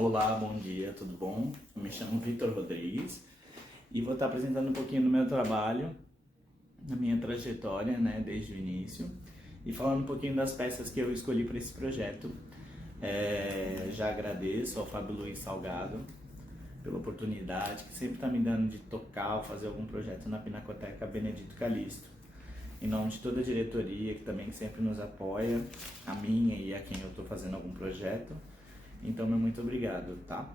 Olá, bom dia, tudo bom? Eu me chamo Vitor Rodrigues e vou estar apresentando um pouquinho do meu trabalho, da minha trajetória, né, desde o início, e falando um pouquinho das peças que eu escolhi para esse projeto. Já agradeço ao Fábio Luiz Salgado pela oportunidade que sempre está me dando de tocar ou fazer algum projeto na Pinacoteca Benedito Calixto. Em nome de toda a diretoria que também sempre nos apoia, a minha e a quem eu estou fazendo algum projeto. Então, meu muito obrigado, tá?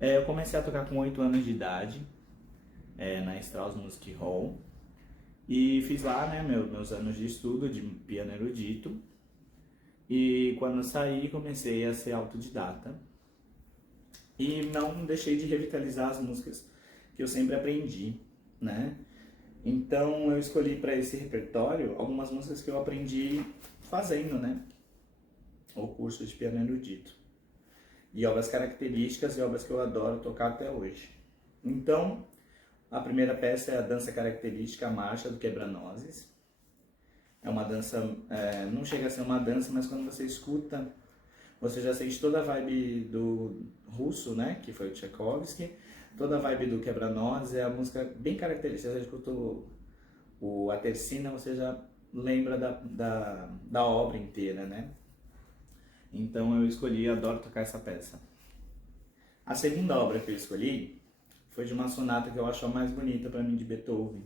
Eu comecei a tocar com 8 anos de idade, na Strauss Music Hall, e fiz lá, né, meus anos de estudo de piano erudito. E quando eu saí, comecei a ser autodidata e não deixei de revitalizar as músicas que eu sempre aprendi, né? Então eu escolhi para esse repertório algumas músicas que eu aprendi fazendo, né, o curso de piano erudito. E obras características e obras que eu adoro tocar até hoje. Então, a primeira peça é a dança característica, a marcha do Quebra-Nozes. É uma dança, não chega a ser uma dança, mas quando você escuta, você já sente toda a vibe do russo, né, que foi o Tchaikovsky, toda a vibe do Quebra-Nozes, é a música bem característica. Você já escutou a tercina, você já lembra da obra inteira, né? Então eu escolhi, adoro tocar essa peça. A segunda obra que eu escolhi foi de uma sonata que eu acho a mais bonita para mim de Beethoven,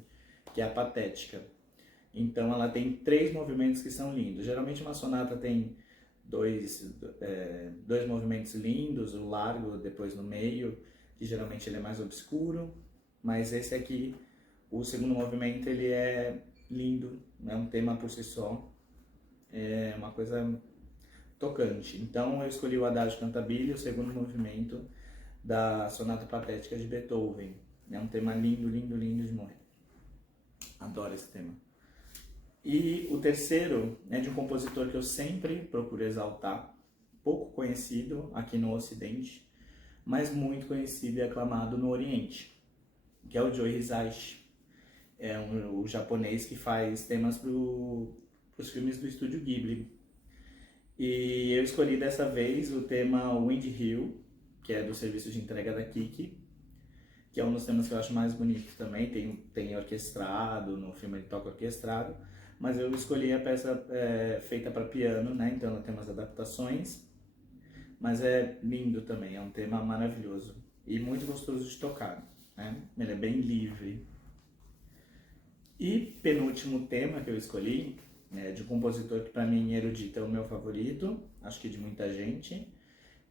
que é a Patética. Então ela tem 3 movimentos que são lindos. Geralmente uma sonata tem dois movimentos lindos, o largo depois no meio, que geralmente ele é mais obscuro, mas esse aqui, o segundo movimento, ele é lindo, é um tema por si só, é uma coisa tocante. Então eu escolhi o Adagio Cantabile, o segundo movimento da Sonata Patética de Beethoven. É um tema lindo, lindo, lindo de morrer. Adoro esse tema. E o terceiro é de um compositor que eu sempre procuro exaltar, pouco conhecido aqui no Ocidente, mas muito conhecido e aclamado no Oriente, que é o Joe Hisaishi. É o japonês que faz temas para os filmes do estúdio Ghibli. E eu escolhi dessa vez o tema Wind Hill, que é do serviço de entrega da Kiki, que é um dos temas que eu acho mais bonito também. Tem orquestrado, no filme ele toca orquestrado, mas eu escolhi a peça feita para piano, né? Então ela tem umas adaptações, mas é lindo também, é um tema maravilhoso e muito gostoso de tocar, né? Ele é bem livre. E penúltimo tema que eu escolhi de um compositor que para mim erudito é o meu favorito, acho que de muita gente,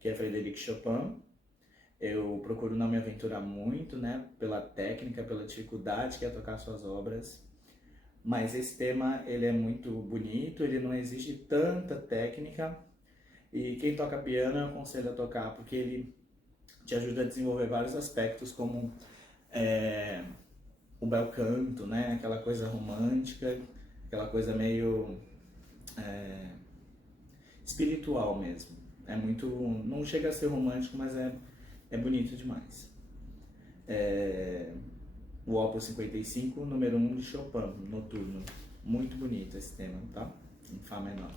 que é Frédéric Chopin. Eu procuro não me aventurar muito, né, pela técnica, pela dificuldade que é tocar suas obras, mas esse tema ele é muito bonito, ele não exige tanta técnica, e quem toca piano eu aconselho a tocar porque ele te ajuda a desenvolver vários aspectos, como o bel canto, né, aquela coisa romântica, aquela coisa meio espiritual mesmo. É muito, não chega a ser romântico, mas é bonito demais. O Opus 55, número 1 de Chopin, Noturno. Muito bonito esse tema, tá? Em Fá menor.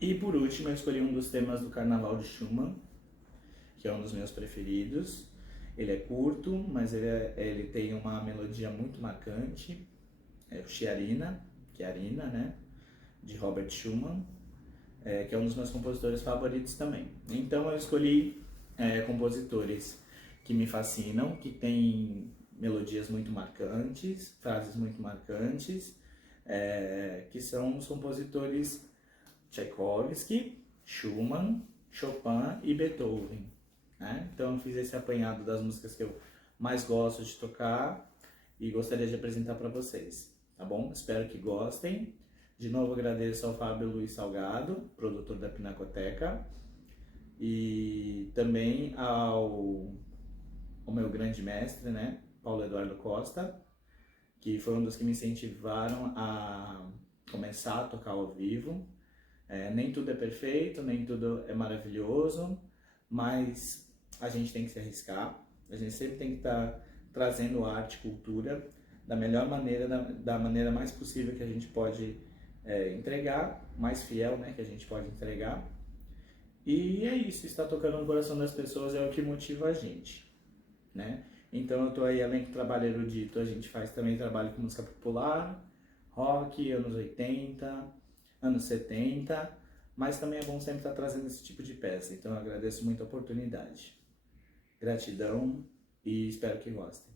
E por último, eu escolhi um dos temas do Carnaval de Schumann, que é um dos meus preferidos. Ele é curto, mas ele tem uma melodia muito marcante. É o Chiarina, que é Arina, né? De Robert Schumann, que é um dos meus compositores favoritos também. Então eu escolhi compositores que me fascinam, que têm melodias muito marcantes, frases muito marcantes, que são os compositores Tchaikovsky, Schumann, Chopin e Beethoven, né? Então eu fiz esse apanhado das músicas que eu mais gosto de tocar e gostaria de apresentar para vocês, tá bom? Espero que gostem. De novo agradeço ao Fábio Luiz Salgado, produtor da Pinacoteca, e também ao meu grande mestre, né, Paulo Eduardo Costa, que foi um dos que me incentivaram a começar a tocar ao vivo. Nem tudo é perfeito, nem tudo é maravilhoso, mas a gente tem que se arriscar, a gente sempre tem que estar trazendo arte e cultura da melhor maneira, da maneira mais possível que a gente pode entregar, mais fiel, né, que a gente pode entregar. E é isso, estar tocando no coração das pessoas é o que motiva a gente, né? Então eu tô aí, além do trabalho erudito, a gente faz também trabalho com música popular, rock, anos 80, anos 70, mas também é bom sempre estar trazendo esse tipo de peça, então eu agradeço muito a oportunidade. Gratidão e espero que gostem.